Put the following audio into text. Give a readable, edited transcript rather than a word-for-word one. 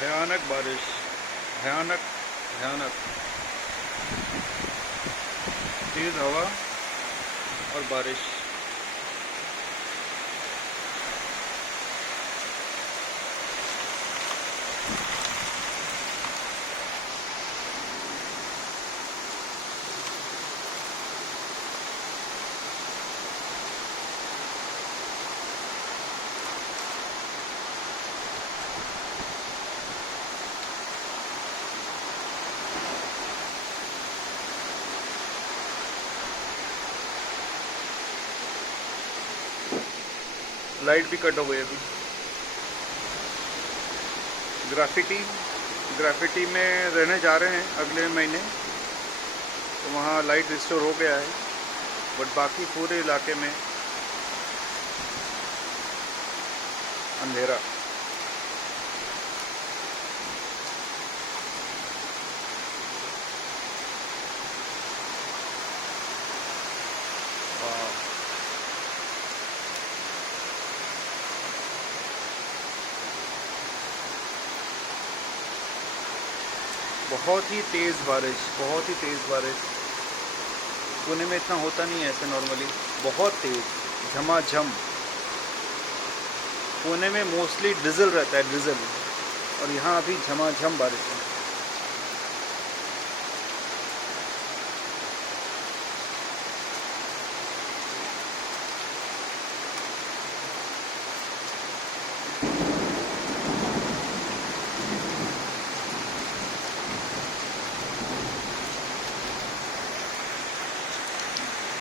भयानक बारिश, भयानक भयानक तेज हवा और बारिश। लाइट भी कट हो गई अभी। ग्राफिटी में रहने जा रहे हैं अगले महीने, तो वहाँ लाइट रिस्टोर हो गया है, बट बाकी पूरे इलाके में अंधेरा। बहुत ही तेज़ बारिश, बहुत ही तेज़ बारिश। पुणे में इतना होता नहीं है ऐसे नॉर्मली, बहुत तेज़ झमाझम। पुणे में मोस्टली डिज़ल रहता है, डिज़ल, और यहाँ अभी झमाझम बारिश है।